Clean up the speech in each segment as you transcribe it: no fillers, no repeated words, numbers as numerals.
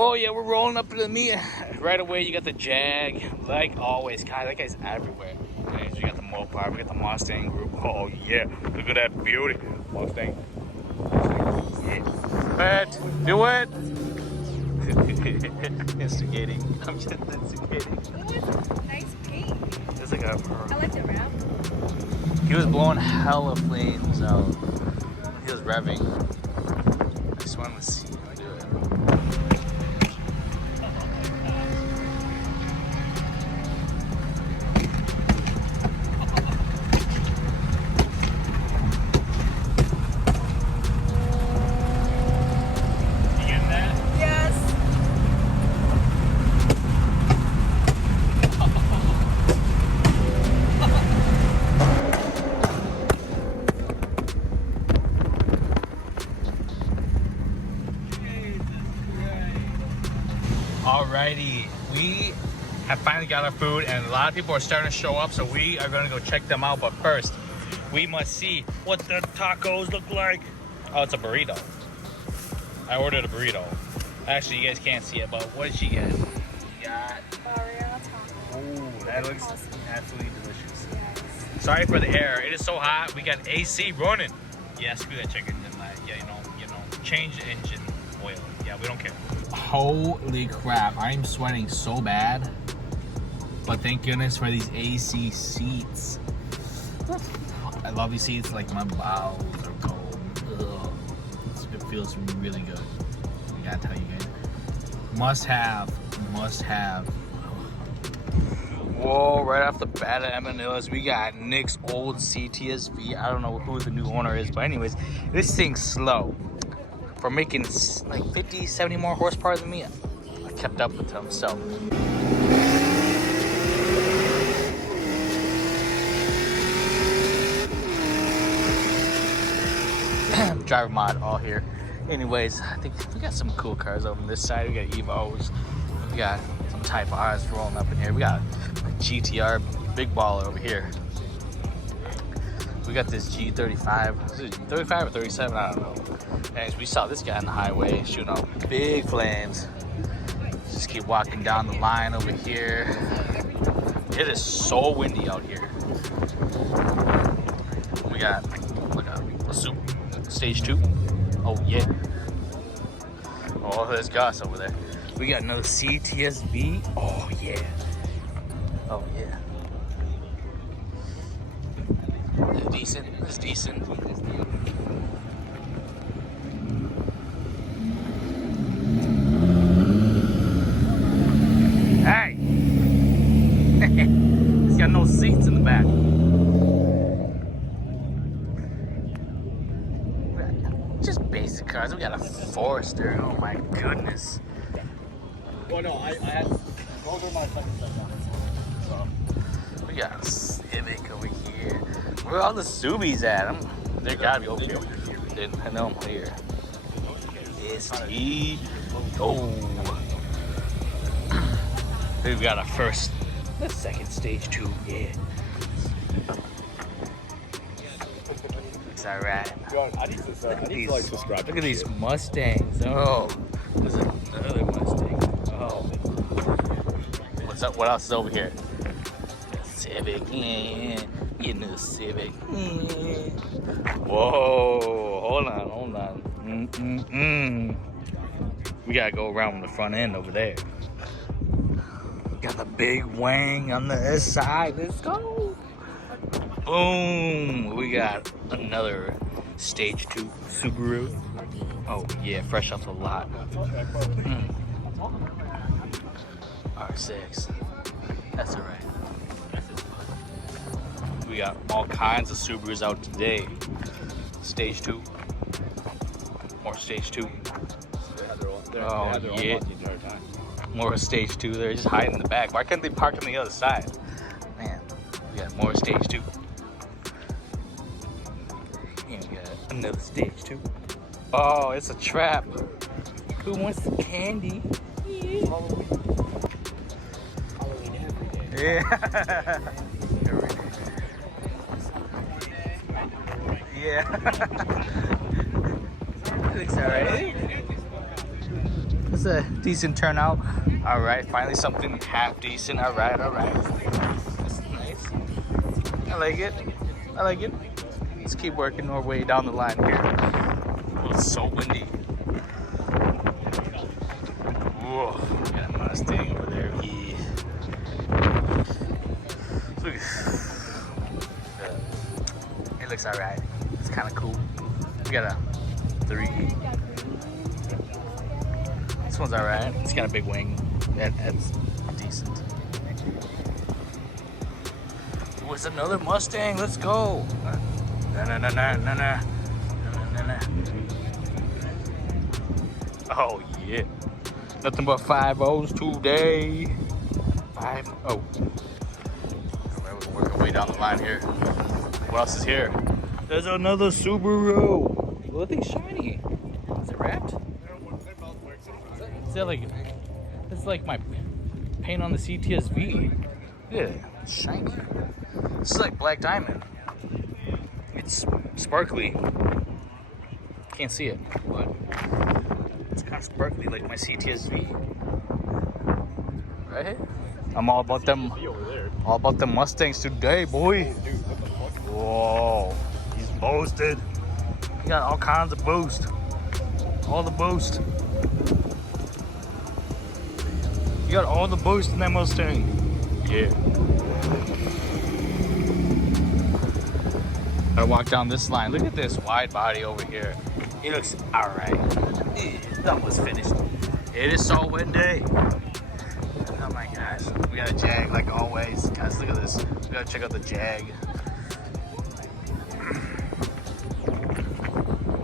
Oh yeah, we're rolling up to the meet. Right away, you got the Jag. Like always, God, that guy's everywhere. Okay, so you got the Mopar, we got the Mustang group. Oh yeah, look at that beauty. Mustang. Yeah. Do it. Instigating. I'm just instigating. Ooh, nice paint. It's like a. I like the wrap. He was blowing hella flames out. He was revving. I just wanted to see him do it. You getting that? Yes. Alrighty, we have finally got our food and a lot of people are starting to show up, so we are gonna go check them out. But first, we must see what the tacos look like. Oh, it's a burrito. I ordered a burrito. Actually, you guys can't see it, but what did she get? She got... Oh, that looks absolutely delicious. Yes. Sorry for the air. It is so hot. We got AC running. Yeah, screw that chicken. Yeah, you know, change the engine oil. Yeah, we don't care. Holy crap, I'm sweating so bad. But thank goodness for these AC seats. I love these seats, like my bowels are going. Ugh. It feels really good. I gotta tell you guys. Must have. Whoa, right off the bat at MNILLEST, we got Nick's old CTSV. I don't know who the new owner is, but anyways, this thing's slow. For making like 50, 70 more horsepower than me, I kept up with him, so. Driver mod all here. Anyways, I think we got some cool cars over on this side. We got Evos. We got some Type R's rolling up in here. We got a GTR big baller over here. We got this G35. Is it 35 or 37? I don't know. Anyways, we saw this guy on the highway shooting out big flames. Just keep walking down the line over here. It is so windy out here. We got like a stage 2. Oh yeah. Oh, there's Gus over there. We got another CTSV. Oh yeah. Oh yeah. It's decent. It's decent. Hey! It's got no seats in the back. Just basic cars. We got a Forester. Oh my goodness. Well, no, I had. Those are my second set down. So. We got a Civic over here. Where are all the Subies at? They gotta be over here. I know I'm here. ST. Oh. We've got the second stage 2. Yeah. It's alright. I need to like subscribe. Look at these Mustangs. Oh, there's another Mustang. Oh. What's up? What else is over here? Civic. Yeah. Get into the Civic. Yeah. Whoa. Hold on. We gotta go around the front end over there. Got the big wang on the other side. Let's go. Boom. We got another stage 2 Subaru. Oh yeah, fresh off the lot. R6. That's alright. We got all kinds of Subarus out today. Stage 2. More stage 2. Oh yeah. More stage 2. They're just hiding in the back. Why can't they park on the other side? Man, we got more stage 2. And we got another stage 2. Oh, it's a trap. Who wants the candy? Halloween every day. Yeah. Yeah. Looks alright. It's a decent turnout. All right, finally something half decent. All right, all right. That's nice. I like it. I like it. Let's keep working our way down the line here. Oh, it's so windy. Whoa, got a Mustang over there. Yeah. Look. It looks all right. It's kind of cool. We got a 3. This one's all right. It's got a big wing. That's decent. Oh, it's another Mustang. Let's go. Oh yeah. Nothing but 5-0s today. 5-0. All right, we're working our way down the line here. What else is here? There's another Subaru. Well, that thing's shiny. Is it wrapped? Is that like? It's like my paint on the CTSV. Yeah, it's shiny. This is like black diamond. It's sparkly. Can't see it, but it's kind of sparkly like my CTSV. Right? I'm all about them. All about the Mustangs today, boy. Whoa, he's boasted. He got all kinds of boost. All the boost. You got all the boost in that Mustang. Yeah. I walk down this line. Look at this wide body over here. It looks alright. That was finished. It is so windy. Oh my gosh. We got a Jag like always. Guys, look at this. We gotta check out the Jag.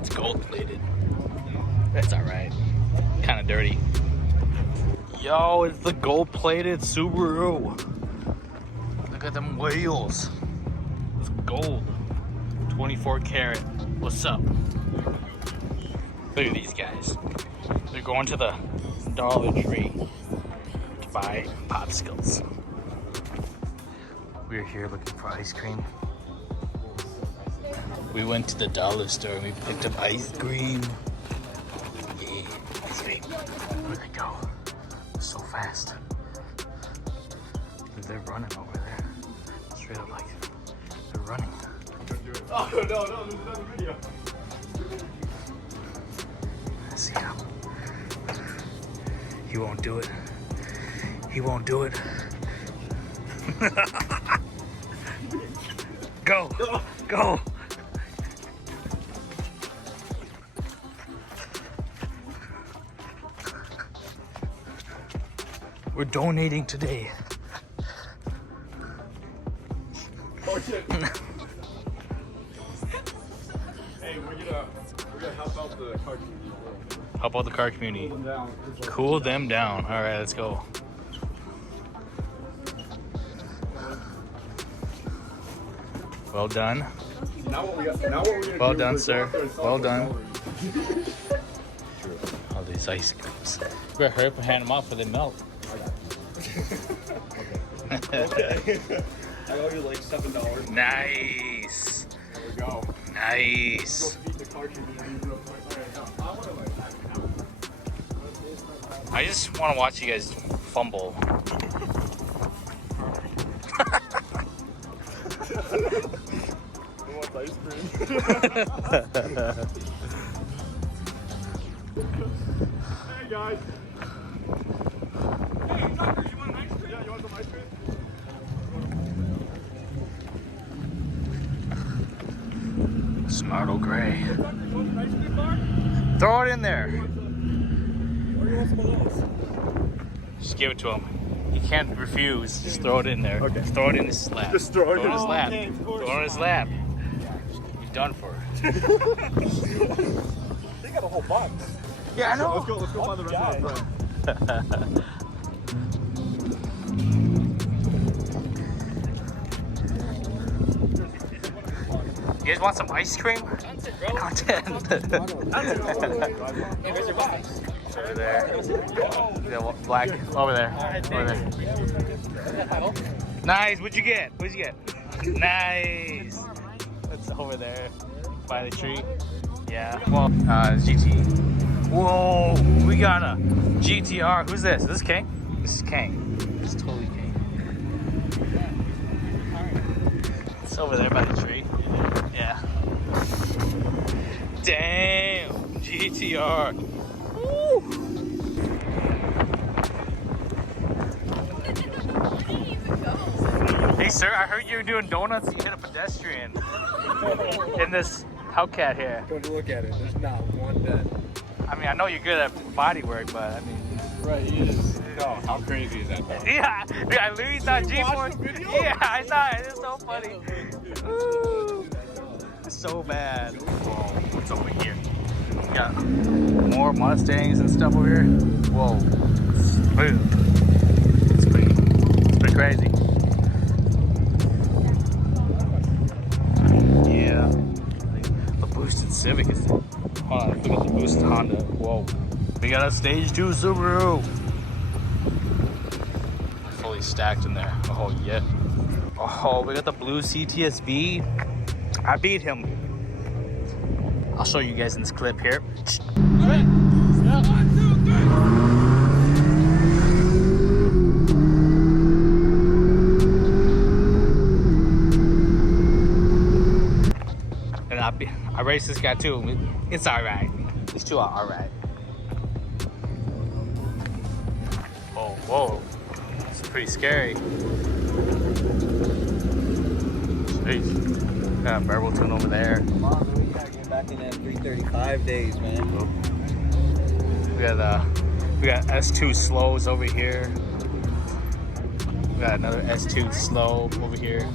It's gold plated. That's alright. Kind of dirty. Yo, it's the gold plated Subaru. Look at them wheels. It's gold. 24 karat. What's up? Look at these guys. They're going to the Dollar Tree to buy popsicles. We're here looking for ice cream. We went to the dollar store and we picked up ice cream. Yeah, ice cream. Where'd they go? So fast. They're running over there. Straight up like they're running. Oh, no, there's another video. I see him. He won't do it. He won't do it. Go! Go! We're donating today. Oh shit. Hey, we're gonna help out the car community. Help out the car community. Cool them down. Cool them down. All right, let's go. Well done. Now what we're gonna Well do done, is sir. go out there and sell Well them done. All these ice creams. We better hurry up and hand them out before they melt. Okay. I owe you like $7. Nice. There we go. Nice. Go feed the car community real quick. All right, now. I just want to watch you guys fumble. Who wants ice cream? Hey guys. Hey, doctors, you want an ice cream? Yeah, you want some ice cream? Smarto Gray. Doctor, you want an ice cream bar? Throw it in there. Or you want some of those? Just give it to him. He can't refuse. Just throw it in there. Okay. Just throw it in his lap. Just throw it in his his lap. okay, of course. Throw it in his lap. You're done for. They got a whole box. Yeah, I know. Let's go find the rest of our friends. You guys want some ice cream? Content. Hey, where's your box? Over there. Yeah, black. Over there. Over there. Nice. What'd you get? What'd you get? Nice. That's over there by the tree. Yeah. Well, GT. Whoa, we got a GTR. Who's this? Is this King? This is King. This is totally King. It's over there by the tree. Yeah. Damn, GTR. Woo. Hey sir, I heard you were doing donuts and you hit a pedestrian in this Hellcat here. Go look at it. There's not one dead. I mean, I know you're good at body work, but I mean... Right, he is. No, how crazy is that? Yeah, dude, I literally thought G-Force... Yeah, I saw it. It's so funny. Ooh, it's so bad. Whoa, what's over here? We got more Mustangs and stuff over here. Whoa. It's pretty crazy. Yeah. The boosted Civic is there. Hold on, look at the boosted Honda. Whoa. We got a stage 2 Subaru. Fully stacked in there. Oh yeah. Oh, we got the blue CTSV. I beat him. I'll show you guys in this clip here. And I raced this guy too. It's alright. These two are alright. Oh, whoa. It's pretty scary. Jeez. Got a Burbleton over there. Come on, man, we gotta get back in that 335 days, man. We got S2 slows over here. We got another S2 slow over here.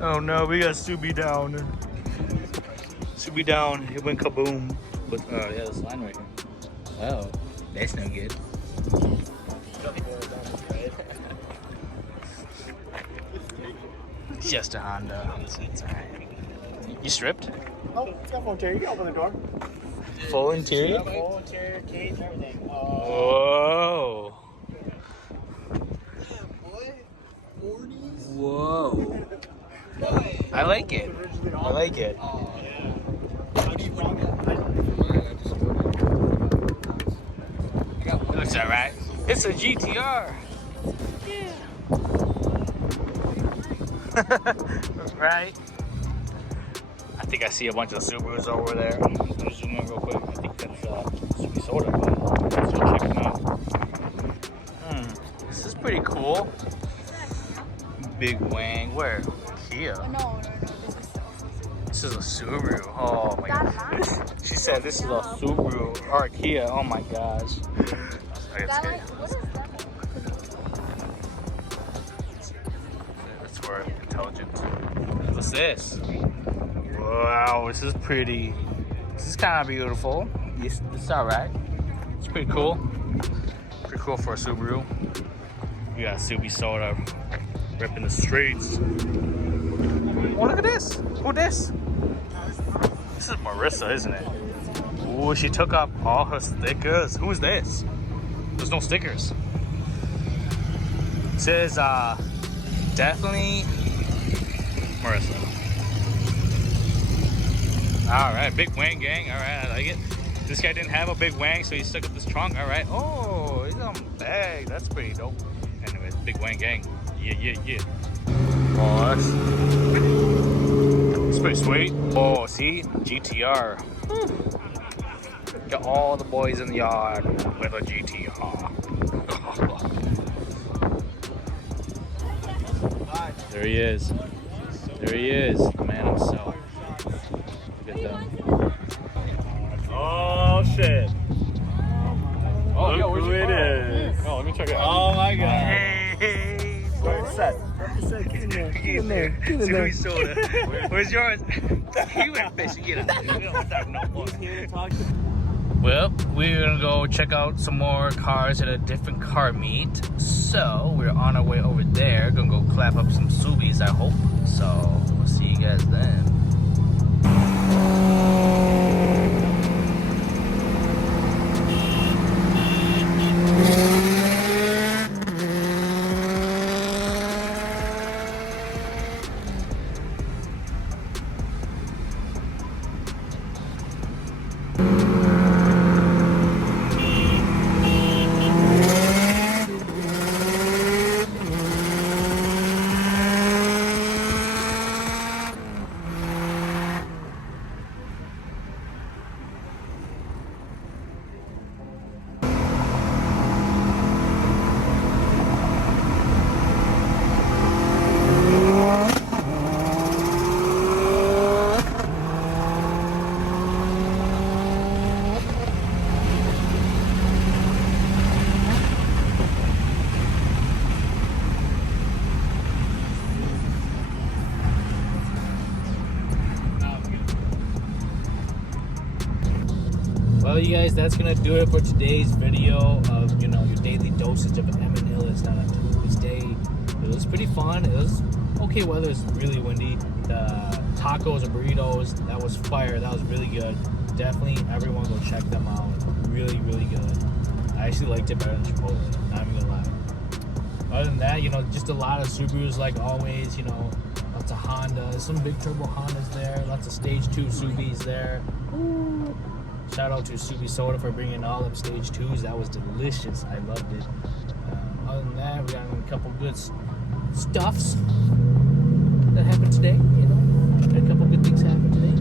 Oh no, we got Subi down. Subi down. It went kaboom. But yeah, this line right here. Oh, that's no good. Just a Honda. It's alright. You stripped? Oh, it's got full interior. You can open the door. Full interior? Full interior, cage, everything. Whoa. Whoa. I like it. I like it. It looks alright. It's a GTR. Yeah. Right? I think I see a bunch of Subarus over there. I'm gonna zoom in real quick. I think that's Subi Soda, but let's go check them out. This is pretty cool. Big Wang. Where? Kia. No. This is a Subaru. Oh my god. She said this is a Subaru or a Kia. Oh my gosh. I get scared. What is that? That's for intelligent. What's this? Wow, this is pretty. This is kind of beautiful. It's alright. It's pretty cool. Pretty cool for a Subaru. We got Subi Soda ripping the streets. Oh, look at this. Who this? This is Marissa, isn't it? Oh, she took off all her stickers. Who's this? There's no stickers. It says, definitely Marissa. Alright, big wang gang. Alright, I like it. This guy didn't have a big wang, so he stuck up this trunk. Alright. Oh, he's on the bag. That's pretty dope. Anyways, big wang gang. Yeah. Oh, that's pretty sweet. Oh, see? GTR. Got all the boys in the yard with a GTR. There he is. There he is. The man himself. Look at them. Oh, shit. Oh, Look who it is. Oh, let me check it out. Oh, my God. Hey. Where's that? Get in there. Get in there. Get in there. Subi Soda. Where's yours? He went fishing. Get out. We don't talk no more. Well, we're gonna go check out some more cars at a different car meet. So we're on our way over there. Gonna go clap up some Subis, I hope. So we'll see you guys then. you guys, that's gonna do it for today's video of your daily dosage of MNILLEST on a Tuesday. It was pretty fun. It was okay weather. It's really windy. The tacos and burritos, that was fire. That was really good. Definitely everyone go check them out. Really, really good. I actually liked it better than Chipotle, not even gonna lie. Other than that, just a lot of Subarus like always, lots of Hondas, some big turbo Hondas there, lots of stage 2 Subis there. Ooh. Shout out to Subi Soda for bringing all them stage 2s. That was delicious. I loved it. Other than that, we got a couple good stuffs that happened today. A couple good things happened today.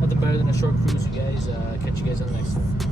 Nothing better than a short cruise, you guys. Catch you guys on the next one.